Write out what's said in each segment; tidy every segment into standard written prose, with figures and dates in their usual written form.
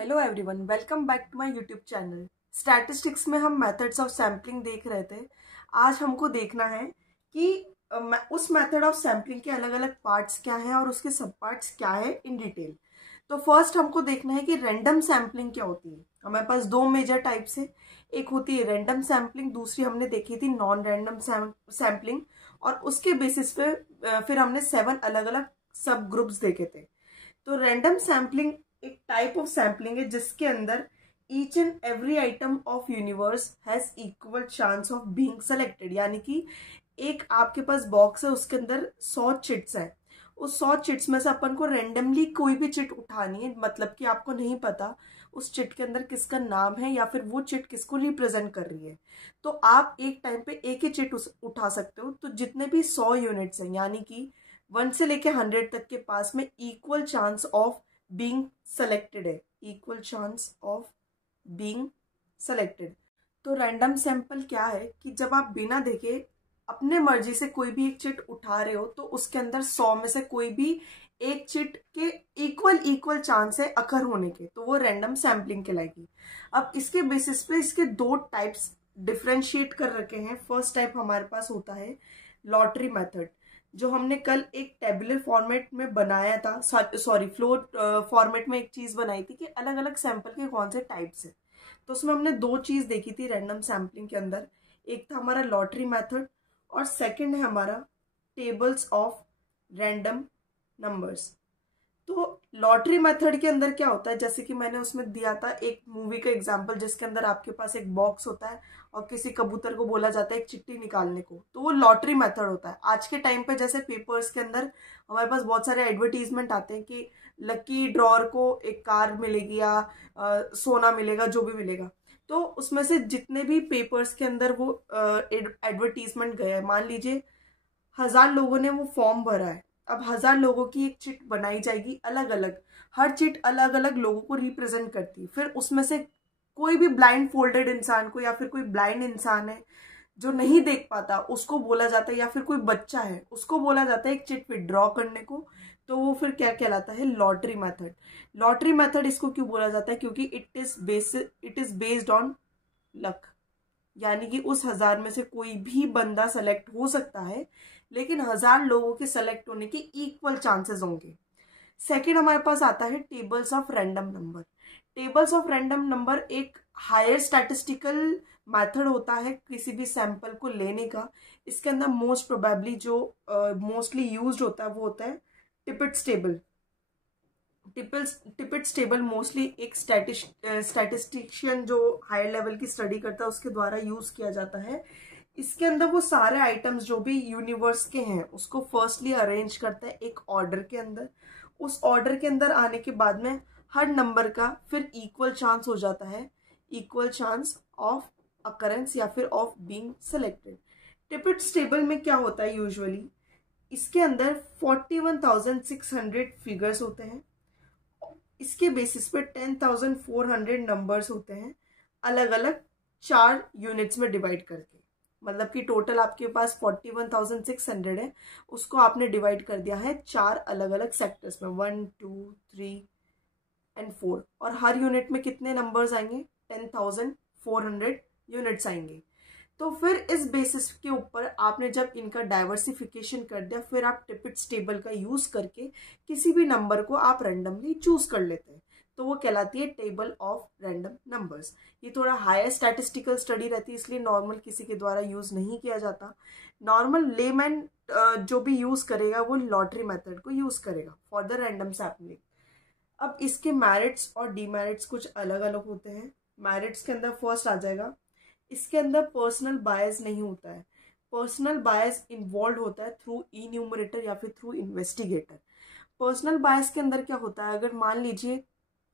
Hello everyone, welcome back to my YouTube channel. Statistics में हम methods of sampling देख रहे थे। आज हमको देखना है कि उस मेथड ऑफ सैम्पलिंग के अलग अलग पार्ट्स क्या हैं और उसके सब पार्ट्स क्या है इन डिटेल। तो फर्स्ट हमको देखना है कि रैंडम सैम्पलिंग क्या होती है। हमारे पास दो मेजर टाइप्स है, एक होती है रैंडम सैम्पलिंग, दूसरी हमने देखी थी नॉन रैंडम सैम्पलिंग। और उसके बेसिस पे फिर हमने 7 अलग अलग सब ग्रुप्स देखे थे। तो रैंडम सैम्पलिंग एक टाइप ऑफ सैम्पलिंग है जिसके अंदर each and every item of universe has equal chance of being selected. यानी कि एक आपके पास बॉक्स है, उसके अंदर 100 चिट्स हैं। उस 100 चिट्स में से अपन को रैंडमली कोई भी चिट उठानी है, मतलब कि आपको नहीं पता उस चिट के अंदर किसका नाम है या फिर वो चिट किसको रिप्रेजेंट कर रही है। तो आप एक टाइम पे एक ही चिट उठा सकते हो। तो जितने भी 100 यूनिट्स हैं, यानी कि 1 से लेके 100 तक के पास में equal chance of being selected है, equal chance of being selected. तो रैंडम सैंपल क्या है कि जब आप बिना देखे अपने मर्जी से कोई भी एक चिट उठा रहे हो तो उसके अंदर 100 में से कोई भी एक चिट के इक्वल चांस है अकर होने के, तो वो रैंडम सैम्पलिंग कहलाएगी। अब इसके बेसिस पे इसके दो टाइप्स डिफ्रेंशिएट कर रखे हैं। फर्स्ट टाइप हमारे पास होता है लॉटरी मेथड, जो हमने कल एक टेबुलर फॉर्मेट में बनाया था, सॉरी फ्लोर फॉर्मेट में एक चीज बनाई थी कि अलग अलग सैंपल के कौन से टाइप्स है। तो उसमें हमने दो चीज देखी थी रैंडम सैम्पलिंग के अंदर। एक था हमारा लॉटरी मेथड और सेकंड है हमारा टेबल्स ऑफ रैंडम नंबर्स। तो लॉटरी मेथड के अंदर क्या होता है, जैसे कि मैंने उसमें दिया था एक मूवी का एग्जांपल जिसके अंदर आपके पास एक बॉक्स होता है और किसी कबूतर को बोला जाता है एक चिट्ठी निकालने को, तो वो लॉटरी मेथड होता है। आज के टाइम पे जैसे पेपर्स के अंदर हमारे पास बहुत सारे एडवर्टीजमेंट आते हैं कि लकी ड्रॉर को एक कार मिलेगी या सोना मिलेगा, जो भी मिलेगा। तो उसमें से जितने भी पेपर्स के अंदर वो एडवर्टीजमेंट गया है, मान लीजिए 1000 लोगों ने वो फॉर्म भरा है। अब 1000 लोगों की एक चिट बनाई जाएगी अलग अलग, हर चिट अलग अलग लोगों को रिप्रेजेंट करती है। फिर उसमें से कोई भी ब्लाइंड फोल्डेड इंसान को या फिर कोई ब्लाइंड इंसान है जो नहीं देख पाता उसको बोला जाता है, या फिर कोई बच्चा है उसको बोला जाता है एक चिट विड्रॉ करने को। तो वो फिर क्या कहलाता है, लॉटरी मेथड। लॉटरी मेथड इसको क्यों बोला जाता है, क्योंकि it is based on luck. यानी कि उस 1000 में से कोई भी बंदा सेलेक्ट हो सकता है, लेकिन 1000 लोगों के सेलेक्ट होने के इक्वल चांसेस होंगे। सेकंड हमारे पास आता है tables of random number. Tables of random number एक हायर स्टैटिस्टिकल मेथड होता है किसी भी सैंपल को लेने का। इसके अंदर मोस्ट प्रोबेबली जो मोस्टली यूज्ड होता है वो होता है टिपिट्स टेबल। टिपिट्स टेबल मोस्टली एक स्टैटिस्टिशियन जो हायर लेवल की स्टडी करता है उसके द्वारा यूज किया जाता है। इसके अंदर वो सारे आइटम्स जो भी यूनिवर्स के हैं उसको फर्स्टली अरेंज करता है एक ऑर्डर के अंदर। उस ऑर्डर के अंदर आने के बाद में हर नंबर का फिर इक्वल चांस हो जाता है, इक्वल चांस ऑफ अकरेंस या फिर ऑफ बीइंग सेलेक्टेड। टिपिट्स टेबल में क्या होता है यूजुअली, इसके अंदर 41,600 फिगर्स होते हैं। इसके बेसिस पे 10,400 नंबर्स होते हैं, अलग अलग 4 यूनिट्स में डिवाइड करके। मतलब कि टोटल आपके पास 41,600 है, उसको आपने डिवाइड कर दिया है 4 अलग अलग सेक्टर्स में, 1 2 3 एंड 4। और हर यूनिट में कितने नंबर्स आएंगे, 10,400 यूनिट्स आएंगे। तो फिर इस बेसिस के ऊपर आपने जब इनका डाइवर्सिफिकेशन कर दिया, फिर आप टिपिट्स टेबल का यूज करके किसी भी नंबर को आप रैंडमली चूज कर लेते हैं, तो वो कहलाती है टेबल ऑफ रैंडम नंबर्स। ये थोड़ा हायर स्टैटिस्टिकल स्टडी रहती है, इसलिए नॉर्मल किसी के द्वारा यूज नहीं किया जाता। नॉर्मल लेमैन जो भी यूज करेगा वो लॉटरी मेथड को यूज करेगा फॉर द रैंडम सैम्पलिंग। अब इसके मेरिट्स और डीमेरिट्स कुछ अलग अलग होते हैं। मेरिट्स के अंदर फर्स्ट आ जाएगा, इसके अंदर पर्सनल बायस नहीं होता है। पर्सनल बायस इन्वॉल्व होता है थ्रू इन्यूमरेटर या फिर थ्रू इन्वेस्टिगेटर। पर्सनल बायस के अंदर क्या होता है, अगर मान लीजिए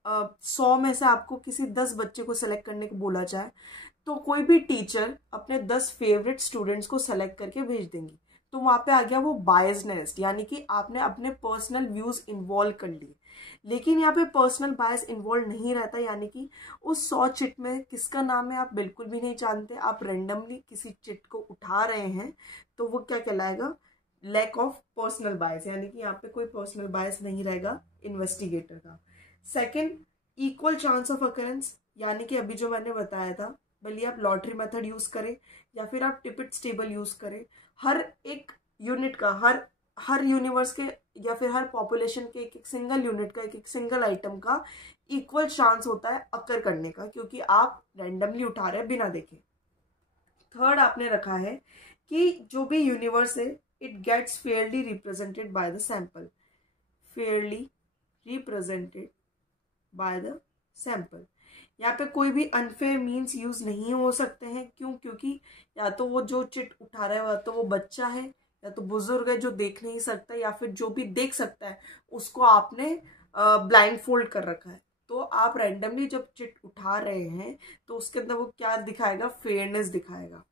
100 में से आपको किसी 10 बच्चे को सेलेक्ट करने को बोला जाए, तो कोई भी टीचर अपने 10 फेवरेट स्टूडेंट्स को सेलेक्ट करके भेज देंगी। तो वहां पे आ गया वो बायसनेस, यानी कि आपने अपने पर्सनल व्यूज इन्वॉल्व कर लिए। लेकिन यहाँ पे पर्सनल बायस इन्वॉल्व नहीं रहता, यानी कि उस 100 चिट में किसका नाम है आप बिल्कुल भी नहीं जानते, आप रेंडमली किसी चिट को उठा रहे हैं, तो वो क्या कहलाएगा, लैक ऑफ पर्सनल बायस। यानी कि यहाँ पे कोई पर्सनल बायस नहीं रहेगा इन्वेस्टिगेटर का। Second, equal chance of occurrence, यानी कि अभी जो मैंने बताया था, भले आप लॉटरी मेथड यूज करें या फिर आप टिपिट्स टेबल यूज करें, हर एक यूनिट का, हर यूनिवर्स के या फिर हर पॉपुलेशन के एक एक सिंगल यूनिट का, एक एक सिंगल आइटम का इक्वल चांस होता है अकर करने का, क्योंकि आप रैंडमली उठा रहे हैं बिना देखे। थर्ड आपने रखा है कि जो भी यूनिवर्स है it gets fairly represented by the sample, fairly represented by the sample. यहाँ पे कोई भी अनफेयर मीन्स यूज नहीं हो सकते हैं। क्यों? क्योंकि या तो वो जो चिट उठा रहा है या तो वो बच्चा है या तो बुजुर्ग है जो देख नहीं सकता, या फिर जो भी देख सकता है उसको आपने ब्लाइंड फोल्ड कर रखा है। तो आप रैंडमली जब चिट उठा रहे हैं तो उसके अंदर वो क्या दिखाएगा? फेयरनेस दिखाएगा।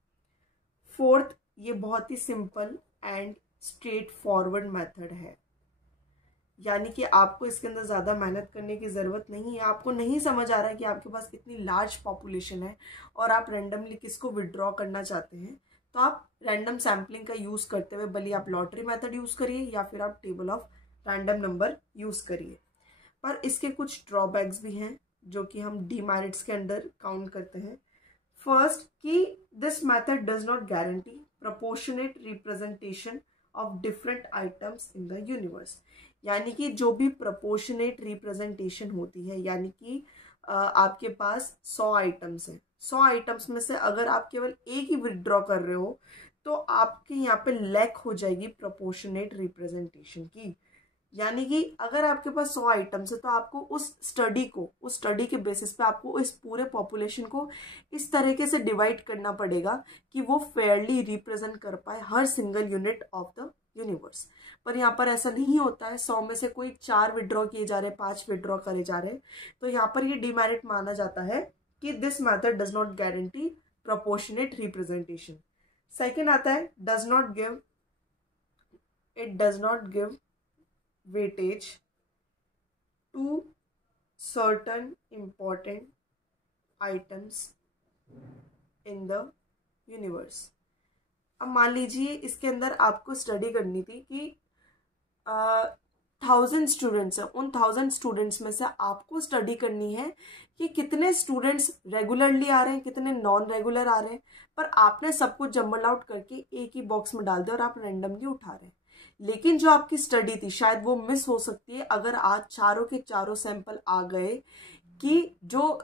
फोर्थ, ये बहुत ही simple and straight forward method है, यानी कि आपको इसके अंदर ज़्यादा मेहनत करने की ज़रूरत नहीं है। आपको नहीं समझ आ रहा है कि आपके पास कितनी लार्ज पॉपुलेशन है और आप रैंडमली किसको विड्रॉ करना चाहते हैं, तो आप रैंडम सैम्पलिंग का यूज़ करते हुए भले आप लॉटरी मेथड यूज़ करिए या फिर आप table of random number use करिए। पर इसके कुछ ड्रॉबैक्स भी हैं जो कि हम डीमेरिट्स के अंदर काउंट करते हैं। फर्स्ट, कि this method does not guarantee proportionate representation of different items in the universe, यानी कि जो भी प्रोपोर्शनेट रिप्रेजेंटेशन होती है, यानी कि आपके पास 100 आइटम्स हैं, 100 आइटम्स में से अगर आप केवल एक ही विड्रॉ कर रहे हो तो आपके यहाँ पे लैक हो जाएगी प्रोपोर्शनेट रिप्रेजेंटेशन की। यानी कि अगर आपके पास 100 आइटम्स है तो आपको उस स्टडी के बेसिस पे आपको इस पूरे पॉपुलेशन को इस तरीके से डिवाइड करना पड़ेगा कि वो फेयरली रिप्रेजेंट कर पाए हर single unit of the universe. पर यहाँ पर ऐसा नहीं होता है। 100 में से कोई 4 विड्रॉ किए जा रहे हैं, 5 विड्रॉ करे जा रहे हैं, तो यहाँ पर ये डिमेरिट माना जाता है कि this method does not guarantee proportionate representation. Second आता है does not give weightage to certain important items in the universe। अब मान लीजिए इसके अंदर आपको स्टडी करनी थी कि 1000 स्टूडेंट्स हैं, उन 1000 स्टूडेंट्स में से आपको स्टडी करनी है कि कितने स्टूडेंट्स रेगुलरली आ रहे हैं, कितने नॉन रेगुलर आ रहे हैं। पर आपने सब कुछ जम्बल आउट करके एक ही बॉक्स में डाल दिया और आप रैंडमली उठा रहे हैं। लेकिन जो आपकी स्टडी थी शायद वो मिस हो सकती है अगर आज चारों के चारों सैंपल आ गए कि जो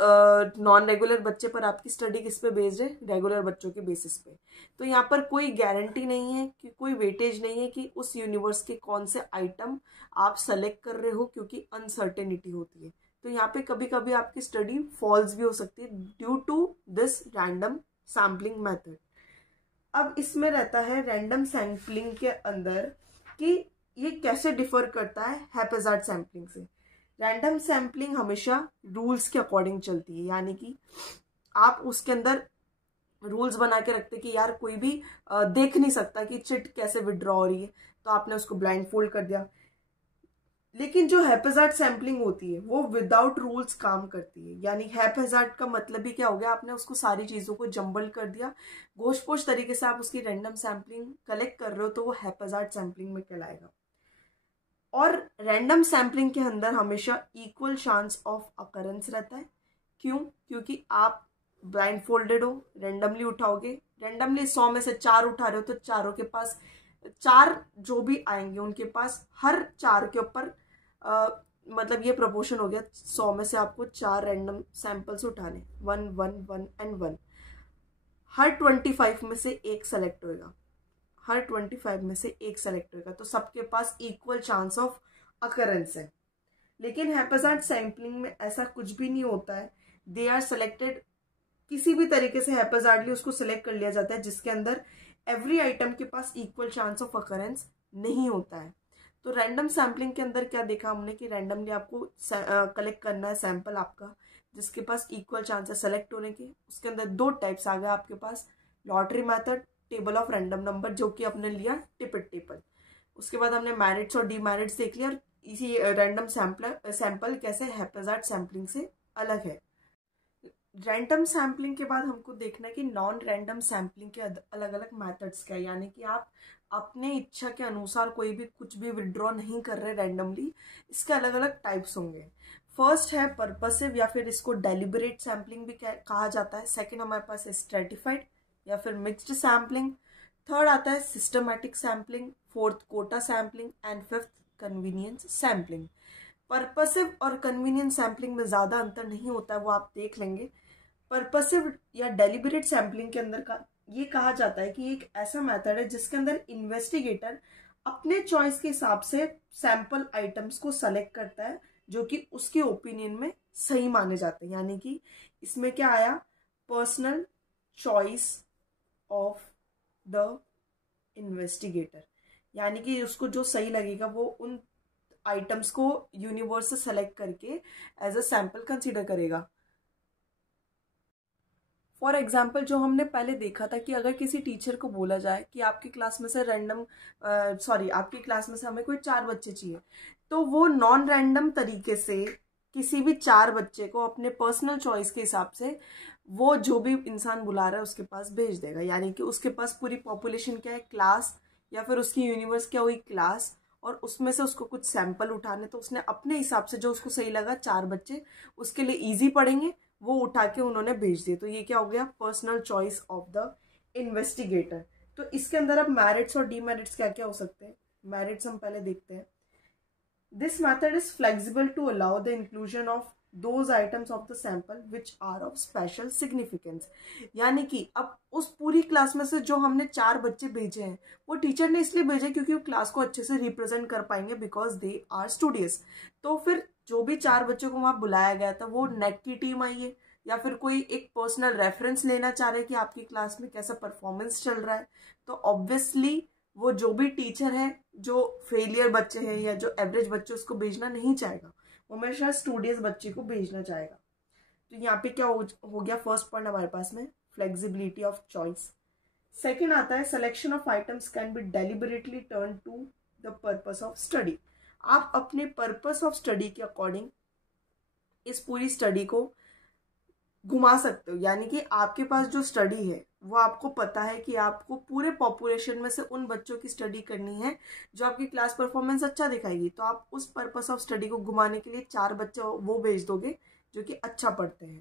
नॉन रेगुलर बच्चे पर आपकी स्टडी किस पे बेस्ड है? रेगुलर बच्चों के बेसिस पे। तो यहाँ पर कोई गारंटी नहीं है कि कोई वेटेज नहीं है कि उस यूनिवर्स के कौन से आइटम आप सेलेक्ट कर रहे हो, क्योंकि अनसर्टेनिटी होती है। तो यहाँ पे कभी कभी आपकी स्टडी फॉल्स भी हो सकती है due to this random sampling method. अब इसमें रहता है रैंडम सैम्पलिंग के अंदर कि ये कैसे डिफर करता है हैप्पैज़ार्ड सैम्पलिंग से। रैंडम सैम्पलिंग हमेशा रूल्स के अकॉर्डिंग चलती है, यानी कि आप उसके अंदर रूल्स बना के रखते कि यार कोई भी देख नहीं सकता कि चिट कैसे विड्रॉ हो रही है, तो आपने उसको ब्लाइंड फोल्ड कर दिया। लेकिन जो हैप्पैज़ार्ड सैम्पलिंग होती है वो विदाउट रूल्स काम करती है। यानी हैप्पैज़ार्ड का मतलब ही क्या हो गया? आपने उसको सारी चीज़ों को जंबल कर दिया, गोश पोश तरीके से आप उसकी रैंडम सैम्पलिंग कलेक्ट कर रहे हो, तो वो हैप्पैज़ार्ड सैम्पलिंग में कहलाएगा। और रैंडम सैम्पलिंग के अंदर हमेशा इक्वल चांस ऑफ अकरेंस रहता है। क्यों? क्योंकि आप ब्लाइंड फोल्डेड हो, रैंडमली उठाओगे, रैंडमली 100 में से 4 उठा रहे हो तो चारों के पास 4 जो भी आएंगे उनके पास हर 4 के ऊपर मतलब ये प्रोपोर्शन हो गया 100 में से आपको 4 रैंडम सैंपल्स उठाने, 1 1 1 एंड 1। हर 25 में से एक सेलेक्ट होएगा, हर 25 में से एक सेलेक्ट होएगा, तो सबके पास इक्वल चांस ऑफ अकरेंस है। लेकिन हैप्पैज़ार्ड सैम्पलिंग में ऐसा कुछ भी नहीं होता है। दे आर सेलेक्टेड, किसी भी तरीके से हैप्पैज़ार्डली उसको सिलेक्ट कर लिया जाता है जिसके अंदर एवरी आइटम के पास इक्वल चांस ऑफ अकरेंस नहीं होता है। तो रैंडम सैम्पलिंग के अंदर क्या देखा हमने कि रैंडमली आपको कलेक्ट करना है सैंपल आपका जिसके पास इक्वल चांस है सेलेक्ट होने के। उसके अंदर 2 टाइप्स आ गए आपके पास, lottery method, table of random number, जो कि आपने लिया टिपिट टेबल। उसके बाद हमने मेरिट्स और डीमेरिट्स देख लिया, और इसी रैंडम सैंपल कैसे हैप्पैज़ार्ड सैम्पलिंग से अलग है। रैंडम सैम्पलिंग के बाद हमको देखना है कि नॉन रैंडम सैम्पलिंग के अलग अलग मेथड्स क्या है, यानी कि आप अपने इच्छा के अनुसार कोई भी कुछ भी विड्रॉ नहीं कर रहे रैंडमली, इसके अलग अलग टाइप्स होंगे। फर्स्ट है पर्पसिव या फिर इसको डेलिबरेट सैम्पलिंग भी कहा जाता है। सेकंड हमारे पास है स्ट्रेटिफाइड या फिर मिक्स्ड सैम्पलिंग। थर्ड आता है systematic sampling, fourth quota sampling and fifth convenience sampling. Purposive और कन्वीनियंस सैम्पलिंग में ज़्यादा अंतर नहीं होता है, वो आप देख लेंगे। पर्पसिव या डेलिबरेट सैम्पलिंग के अंदर का ये कहा जाता है कि एक ऐसा मेथड है जिसके अंदर इन्वेस्टिगेटर अपने चॉइस के हिसाब से सैंपल आइटम्स को सेलेक्ट करता है जो कि उसके ओपिनियन में सही माने जाते हैं। यानी कि इसमें क्या आया, personal choice of the investigator, यानी कि उसको जो सही लगेगा वो उन आइटम्स को यूनिवर्स से सेलेक्ट करके एज अ सैंपल कंसीडर करेगा। फॉर एग्जाम्पल जो हमने पहले देखा था कि अगर किसी टीचर को बोला जाए कि आपकी क्लास में से आपकी क्लास में से हमें कोई 4 बच्चे चाहिए, तो वो नॉन रैंडम तरीके से किसी भी 4 बच्चे को अपने पर्सनल चॉइस के हिसाब से वो जो भी इंसान बुला रहा है उसके पास भेज देगा। यानी कि उसके पास पूरी पॉपुलेशन क्या है, क्लास, या फिर उसकी यूनिवर्स क्या हुई, क्लास, और उसमें से उसको कुछ सैंपल उठाने, तो उसने अपने हिसाब से जो उसको सही लगा 4 बच्चे उसके लिए ईजी पड़ेंगे वो उठा के उन्होंने भेज दिए। तो ये क्या हो गया, personal choice of the investigator. तो इसके अंदर अब मेरिट्स और डीमेरिट्स क्या क्या हो सकते हैं। मेरिट्स हम पहले देखते हैं। This method is flexible to allow the inclusion of those items of the sample which are of special significance. यानी कि अब उस पूरी क्लास में से जो हमने 4 बच्चे भेजे हैं वो टीचर ने इसलिए भेजे क्योंकि वो क्लास को अच्छे से रिप्रेजेंट कर पाएंगे, बिकॉज दे आर स्टूडियस। तो फिर जो भी 4 बच्चों को वहां बुलाया गया था वो नेट की टीम आई है या फिर कोई एक पर्सनल रेफरेंस लेना चाह रहे कि आपकी क्लास में कैसा परफॉर्मेंस चल रहा है, तो ऑब्वियसली वो जो भी टीचर है जो फेलियर बच्चे हैं या जो एवरेज बच्चे उसको भेजना नहीं चाहेगा, वो हमेशा स्टूडियस बच्चे को भेजना चाहेगा। तो यहाँ पे क्या हो गया, फर्स्ट पॉइंट हमारे पास में फ्लेक्सिबिलिटी ऑफ चॉइस। सेकेंड आता है selection of items can be deliberately turn to the purpose of study. आप अपने पर्पस ऑफ स्टडी के अकॉर्डिंग इस पूरी स्टडी को घुमा सकते हो। यानी कि आपके पास जो स्टडी है वो आपको पता है कि आपको पूरे पॉपुलेशन में से उन बच्चों की स्टडी करनी है जो आपकी क्लास परफॉर्मेंस अच्छा दिखाएगी, तो आप उस पर्पस ऑफ स्टडी को घुमाने के लिए 4 बच्चे वो भेज दोगे जो कि अच्छा पढ़ते हैं।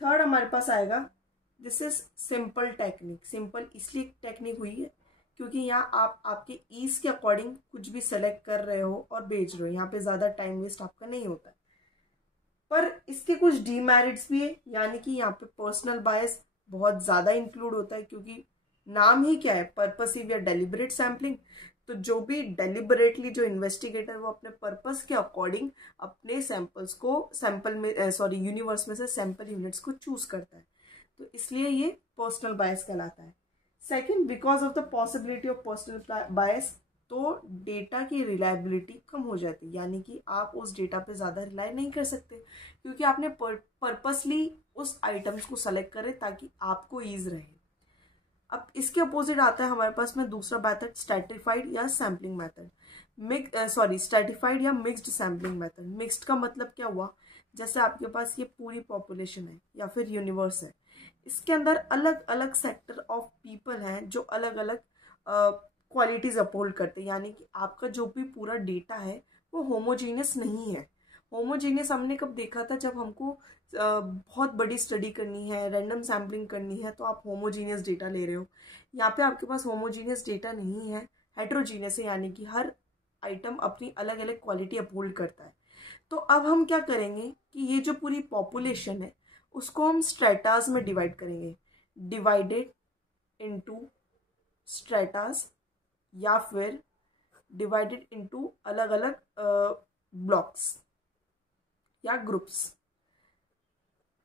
थर्ड हमारे पास आएगा, this is simple technique. Simple इसलिए टेक्निक हुई है क्योंकि यहाँ आप आपके ईज के अकॉर्डिंग कुछ भी सेलेक्ट कर रहे हो और भेज रहे हो, यहाँ पे ज्यादा टाइम वेस्ट आपका नहीं होता है। पर इसके कुछ डीमेरिट्स भी है, यानी कि यहाँ पे पर्सनल बायस बहुत ज़्यादा इंक्लूड होता है क्योंकि नाम ही क्या है, पर्पसिव या डेलिबरेट सैम्पलिंग। तो जो भी डेलिबरेटली जो इन्वेस्टिगेटर वो अपने पर्पस के अकॉर्डिंग अपने सैंपल्स को यूनिवर्स में से सैंपल यूनिट्स को चूज करता है, तो इसलिए ये पर्सनल बायस कहलाता है। Second, because of the possibility of personal बायस, तो डेटा की रिलायबिलिटी कम हो जाती है। यानी कि आप उस डेटा पे ज़्यादा रिलाई नहीं कर सकते क्योंकि आपने पर्पसली उस आइटम्स को सेलेक्ट करे ताकि आपको ईज रहे। अब इसके अपोजिट आता है हमारे पास में दूसरा मेथड, स्ट्रेटिफाइड या सैम्पलिंग मेथड। स्ट्रेटिफाइड या मिक्स्ड सैम्पलिंग मेथड। मिक्स्ड का मतलब क्या हुआ, जैसे आपके पास ये पूरी पॉपुलेशन है या फिर यूनिवर्स है, इसके अंदर अलग अलग सेक्टर ऑफ पीपल हैं जो अलग अलग क्वालिटीज अपहोल्ड करते हैं। यानी कि आपका जो भी पूरा डेटा है वो होमोजीनियस नहीं है। होमोजीनियस हमने कब देखा था, जब हमको बहुत बड़ी स्टडी करनी है, रैंडम सैम्पलिंग करनी है, तो आप होमोजीनियस डेटा ले रहे हो। यहाँ पे आपके पास होमोजीनियस डेटा नहीं है, हेट्रोजीनियस है, यानी कि हर आइटम अपनी अलग अलग क्वालिटी अपहोल्ड करता है। तो अब हम क्या करेंगे कि ये जो पूरी पॉपुलेशन है उसको हम स्ट्रेटास में डिवाइड करेंगे, डिवाइडेड इनटू स्ट्रेटास या फिर डिवाइडेड इनटू अलग अलग ब्लॉक्स या ग्रुप्स।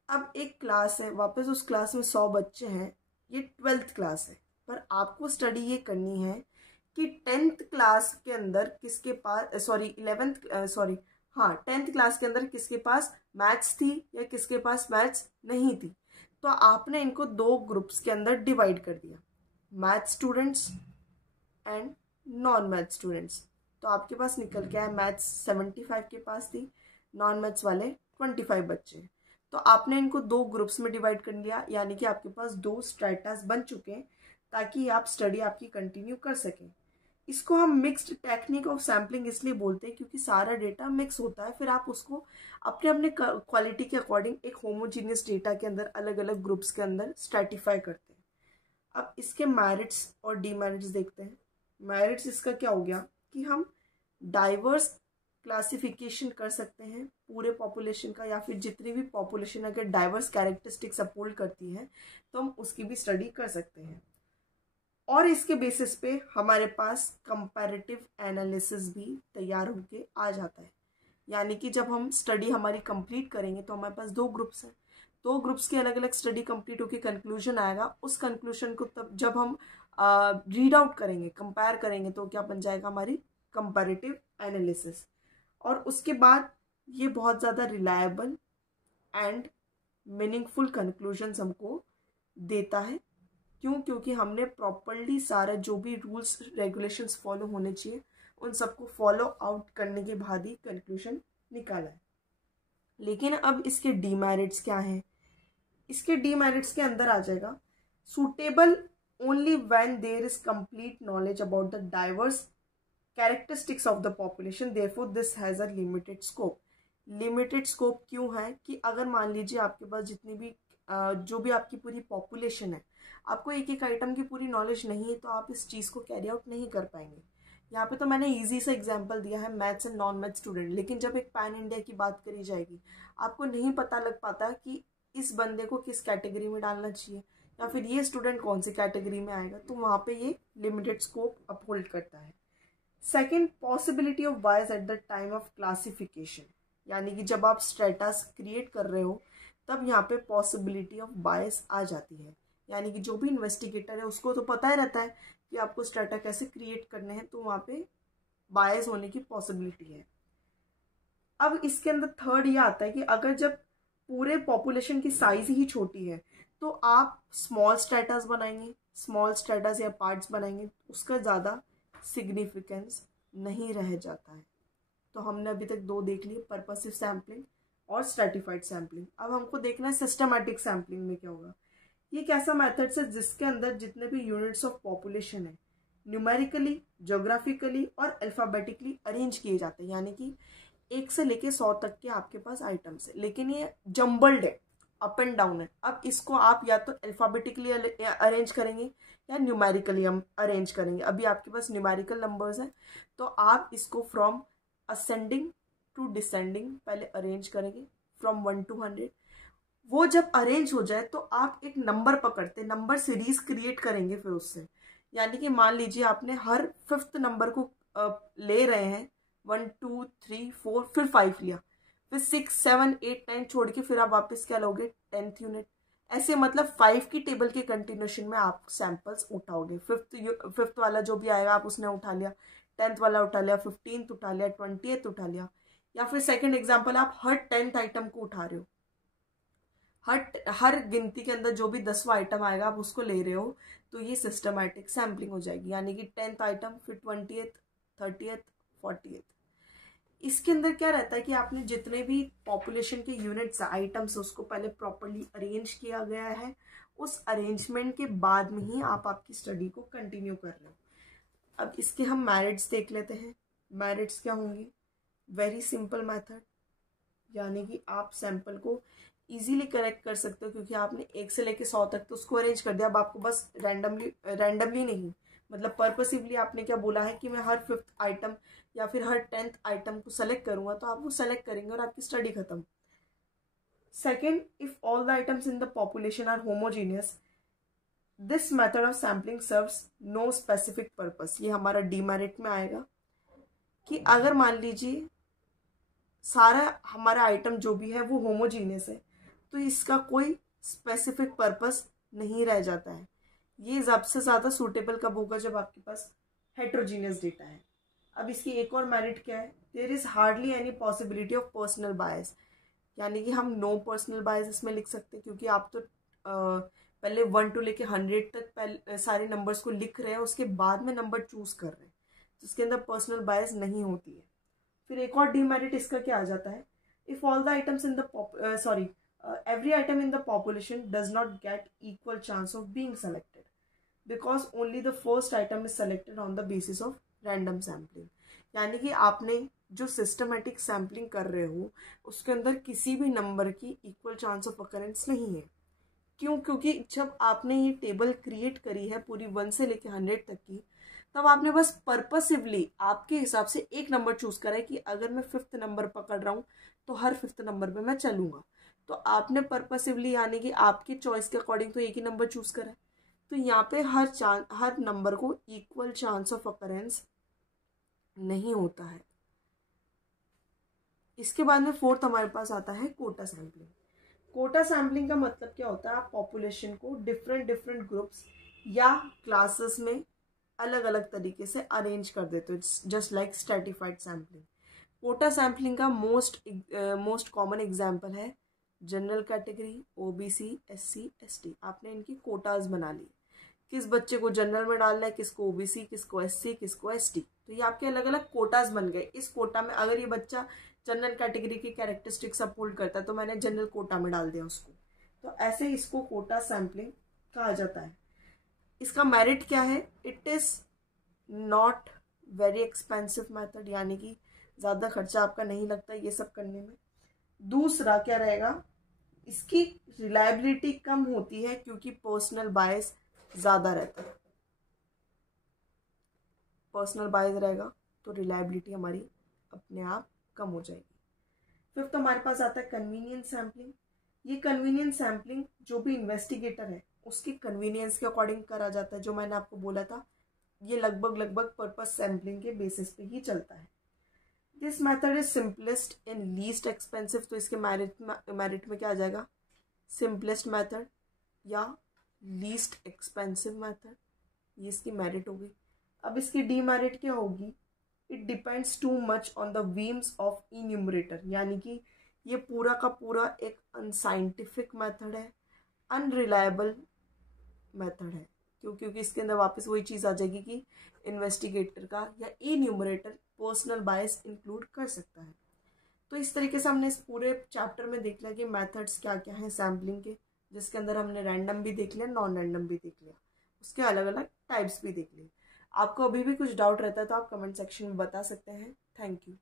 अब एक क्लास है, वापस उस क्लास में 100 बच्चे हैं, ये 12th क्लास है, पर आपको स्टडी ये करनी है कि 10th क्लास के अंदर किसके पास 10th क्लास के अंदर किसके पास मैथ्स थी या किसके पास मैथ्स नहीं थी। तो आपने इनको 2 ग्रुप्स के अंदर डिवाइड कर दिया, math students and non math students. तो आपके पास निकल के आया मैथ्स 75 के पास थी, नॉन मैथ्स वाले 25 बच्चे। तो आपने इनको 2 ग्रुप्स में डिवाइड कर लिया, यानी कि आपके पास 2 स्ट्रेटास बन चुके हैं ताकि आप स्टडी आपकी कंटिन्यू कर सकें। इसको हम मिक्स्ड टेक्निक ऑफ सैम्पलिंग इसलिए बोलते हैं क्योंकि सारा डेटा मिक्स होता है, फिर आप उसको अपने अपने क्वालिटी के अकॉर्डिंग एक होमोजीनियस डेटा के अंदर अलग अलग ग्रुप्स के अंदर स्ट्रेटिफाई करते हैं। अब इसके मेरिट्स और डीमेरिट्स देखते हैं। मेरिट्स इसका क्या हो गया कि हम डाइवर्स क्लासिफिकेशन कर सकते हैं पूरे पॉपुलेशन का, या फिर जितनी भी पॉपुलेशन अगर डाइवर्स कैरेक्टरिस्टिक्स अपहोल्ड करती है तो हम उसकी भी स्टडी कर सकते हैं। और इसके बेसिस पे हमारे पास कंपैरेटिव एनालिसिस भी तैयार होके आ जाता है। यानी कि जब हम स्टडी हमारी कंप्लीट करेंगे तो हमारे पास 2 ग्रुप्स हैं, 2 ग्रुप्स की अलग अलग स्टडी कंप्लीट होकर कंक्लूजन आएगा। उस कंक्लूजन को तब जब हम रीड आउट करेंगे, कंपेयर करेंगे, तो क्या बन जाएगा हमारी कंपैरेटिव एनालिसिस। और उसके बाद ये बहुत ज़्यादा रिलायबल एंड मीनिंगफुल कंक्लूजन्स हमको देता है। क्यों? क्योंकि हमने प्रॉपरली सारा जो भी रूल्स रेगुलेशंस फॉलो होने चाहिए उन सबको फॉलो आउट करने के बाद ही कंक्लूजन निकाला है। लेकिन अब इसके डीमेरिट्स क्या हैं? इसके डीमेरिट्स के अंदर आ जाएगा suitable only when there is complete knowledge about the diverse characteristics of the population, therefore this has a limited scope. Limited scope क्यों है कि अगर मान लीजिए आपके पास जितनी भी जो भी आपकी पूरी पॉपुलेशन है, आपको एक एक आइटम की पूरी नॉलेज नहीं है तो आप इस चीज़ को कैरी आउट नहीं कर पाएंगे। यहाँ पे तो मैंने इजी सा एग्जांपल दिया है maths and non math student, लेकिन जब एक पैन इंडिया की बात करी जाएगी आपको नहीं पता लग पाता कि इस बंदे को किस कैटेगरी में डालना चाहिए या फिर ये स्टूडेंट कौन सी कैटेगरी में आएगा, तो वहाँ पे ये लिमिटेड स्कोप अपहोल्ड करता है। Second, possibility of bias at the time of classification, यानी कि जब आप स्ट्रेटास क्रिएट कर रहे हो तब यहाँ पे पॉसिबिलिटी ऑफ बायस आ जाती है। यानी कि जो भी इन्वेस्टिगेटर है उसको तो पता ही रहता है कि आपको स्ट्रेटा कैसे क्रिएट करने हैं, तो वहाँ पे बायस होने की पॉसिबिलिटी है। अब इसके अंदर थर्ड ये आता है कि अगर जब पूरे पॉपुलेशन की साइज ही छोटी है तो आप स्मॉल स्ट्रेटास बनाएंगे, स्मॉल स्ट्रेटास या पार्ट्स बनाएंगे, उसका ज़्यादा सिग्निफिकेंस नहीं रह जाता है। तो हमने अभी तक 2 देख लिए, पर्पसिव सैम्पलिंग और स्ट्रेटिफाइड सैम्पलिंग। अब हमको देखना है सिस्टमैटिक सैम्पलिंग में क्या होगा। ये कैसा मेथड्स है जिसके अंदर जितने भी यूनिट्स ऑफ पॉपुलेशन है न्यूमेरिकली, ज्योग्राफिकली और अल्फाबेटिकली अरेंज किए जाते हैं। यानी कि 1 से लेके 100 तक के आपके पास आइटम्स है, लेकिन ये जम्बल्ड है, अप एंड डाउन है। अब इसको आप या तो अल्फाबेटिकली अरेंज करेंगे या न्यूमेरिकली हम अरेंज करेंगे। अभी आपके पास न्यूमेरिकल नंबर्स हैं तो आप इसको फ्रॉम असेंडिंग टू डिसेंडिंग पहले अरेंज करेंगे फ्रॉम 1 to 100। वो जब अरेंज हो जाए तो आप एक नंबर पकड़ते, नंबर सीरीज क्रिएट करेंगे फिर उससे। यानी कि मान लीजिए आपने हर 5th नंबर को ले रहे हैं, 1 2 3 4 फिर 5 लिया, फिर 6 7 8 9 छोड़ के फिर आप वापस क्या लोगे 10th यूनिट। ऐसे मतलब 5 की टेबल के कंटिन्यूशन में आप सैंपल्स उठाओगे। 5th वाला जो भी आएगा आप उसने उठा लिया, 10th वाला उठा लिया, 15th उठा लिया, 20th उठा लिया। या फिर सेकंड एग्जांपल, आप हर 10th आइटम को उठा रहे हो, हर गिनती के अंदर जो भी 10वां आइटम आएगा आप उसको ले रहे हो, तो ये सिस्टमैटिक सैम्पलिंग हो जाएगी। यानी कि 10th आइटम, फिर 20th, 30th, 40th। इसके अंदर क्या रहता है कि आपने जितने भी पॉपुलेशन के यूनिट्स आइटम्स उसको पहले प्रॉपरली अरेंज किया गया है, उस अरेंजमेंट के बाद में ही आप आपकी स्टडी को कंटिन्यू कर रहे हो। अब इसके हम मेरिट्स देख लेते हैं। मेरिट्स क्या होंगी? वेरी सिंपल मेथड, यानी कि आप सैंपल को इजीली करेक्ट कर सकते हो क्योंकि आपने 1 से लेके 100 तक तो उसको अरेंज कर दिया। अब आपको बस रैंडमली नहीं, मतलब पर्पसिवली आपने क्या बोला है कि मैं हर 5th आइटम या फिर हर 10th आइटम को सेलेक्ट करूंगा, तो आप वो सेलेक्ट करेंगे और आपकी स्टडी खत्म। Second, if all the items in the population are homogeneous, this method of sampling serves no specific purpose. ये हमारा डीमेरिट में आएगा कि अगर मान लीजिए सारा हमारा आइटम जो भी है वो होमोजीनियस है तो इसका कोई स्पेसिफिक पर्पस नहीं रह जाता है। ये सबसे ज़्यादा सूटेबल कब होगा? जब आपके पास हेट्रोजीनियस डेटा है। अब इसकी एक और मेरिट क्या है? There is hardly any possibility of personal bias, यानी कि हम नो पर्सनल बायस इसमें लिख सकते हैं क्योंकि आप तो पहले 1 to लेके 100 तक पहले सारे नंबर्स को लिख रहे हैं, उसके बाद में नंबर चूज कर रहे हैं, तो इसके अंदर पर्सनल बायस नहीं होती है। फिर एक और डीमेरिट इसका क्या आ जाता है? If all the items in the every item in the population does not get equal chance of being selected because only the first item is selected on the basis of random sampling, यानी कि आपने जो systematic sampling कर रहे हो उसके अंदर किसी भी नंबर की इक्वल चांस ऑफ अकरेंस नहीं है। क्यों? क्योंकि जब आपने ये टेबल क्रिएट करी है पूरी 1 से लेके 100 तक की, तब आपने बस पर्पसिवली आपके हिसाब से एक नंबर चूज करा है कि अगर मैं 5th नंबर पकड़ रहा हूँ तो हर 5th नंबर पे मैं चलूंगा। तो आपने पर्पसिवली यानी कि आपकी चॉइस के अकॉर्डिंग तो एक ही नंबर चूज करा है। तो यहाँ पे हर नंबर को इक्वल चांस ऑफ अकरेंस नहीं होता है। इसके बाद में 4th हमारे पास आता है कोटा सैम्पलिंग। कोटा सैम्पलिंग का मतलब क्या होता है? आप पॉपुलेशन को डिफरेंट डिफरेंट ग्रुप्स या क्लासेस में अलग अलग तरीके से अरेंज कर देते हो, just like stratified sampling. Quota sampling का मोस्ट कॉमन एग्जाम्पल है general category, OBC, SC, ST. आपने इनकी कोटाज बना ली, किस बच्चे को जनरल में डालना है, किसको ओबीसी, किसको एससी, किसको एसटी। तो ये आपके अलग अलग कोटाज बन गए। इस कोटा में अगर ये बच्चा जनरल कैटेगरी की कैरेक्टरिस्टिक्स अपहोल्ड करता है तो मैंने जनरल कोटा में डाल दिया उसको। तो ऐसे इसको कोटा सैम्पलिंग कहा जाता है। इसका मेरिट क्या है? It is not very expensive method, यानी कि ज़्यादा खर्चा आपका नहीं लगता ये सब करने में। दूसरा क्या रहेगा? इसकी रिलायबिलिटी कम होती है क्योंकि पर्सनल बायस ज़्यादा रहता है। पर्सनल बायस रहेगा तो रिलायबिलिटी हमारी अपने आप कम हो जाएगी। 5th हमारे पास आता है कन्वीनियंस सैम्पलिंग। ये कन्वीनियंस सैम्पलिंग जो भी इन्वेस्टिगेटर है उसकी कन्वीनियंस के अकॉर्डिंग करा जाता है। जो मैंने आपको बोला था, ये लगभग पर्पस सैम्पलिंग के बेसिस पे ही चलता है। This method is simplest and least expensive. तो इसके मेरिट में क्या आ जाएगा? सिंपलेस्ट मेथड या लीस्ट एक्सपेंसिव मेथड, ये इसकी मेरिट होगी। अब इसकी डीमेरिट क्या होगी? It depends too much on the whims of enumerator, यानी कि ये पूरा का पूरा एक अनसाइंटिफिक मेथड है, अनरिलायबल मेथड है। क्योंकि इसके अंदर वापस वही चीज़ आ जाएगी कि इन्वेस्टिगेटर का या इन्यूमरेटर पर्सनल बायस इंक्लूड कर सकता है। तो इस तरीके से हमने इस पूरे चैप्टर में देख लिया कि मेथड्स क्या क्या हैं सैम्पलिंग के, जिसके अंदर हमने रैंडम भी देख लिया, नॉन रैंडम भी देख लिया, उसके अलग अलग टाइप्स भी देख लिए। आपको अभी भी कुछ डाउट रहता है तो आप कमेंट सेक्शन में बता सकते हैं। Thank you.